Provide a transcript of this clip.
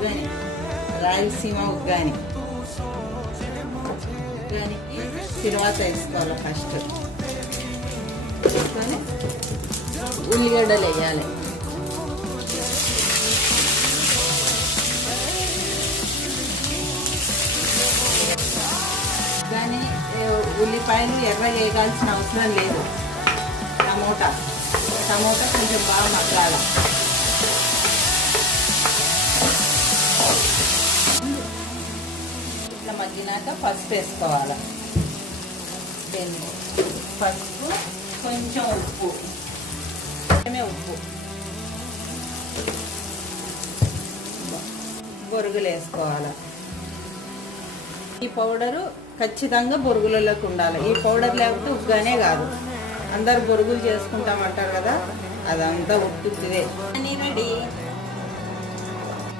ఉగ్గాని, రాయలసీమ ఉగ్గాని. ఉగ్గానికి తిరువాత వేసుకోవాలి. ఫస్ట్ వేసుకొని ఉల్లిగడ్డలు వేయాలి. కానీ ఉల్లిపాయలు ఎర్ర వేయాల్సిన అవసరం లేదు. టమోటా కొంచెం బాగా మగ్గాలి. ఇట్లా మగ్గినాక పసుపు వేసుకోవాలి. పసుపు, కొంచెం ఉప్పు బొరుగులు వేసుకోవాలి. ఈ పౌడరు ఖచ్చితంగా బొరుగులలోకి ఉండాలి. ఈ పౌడర్ లేకపోతే ఉగ్గానే కాదు. అందరు బొరుగులు చేసుకుంటామంటారు కదా, అదంతా ఉట్టుదే. రెడీ.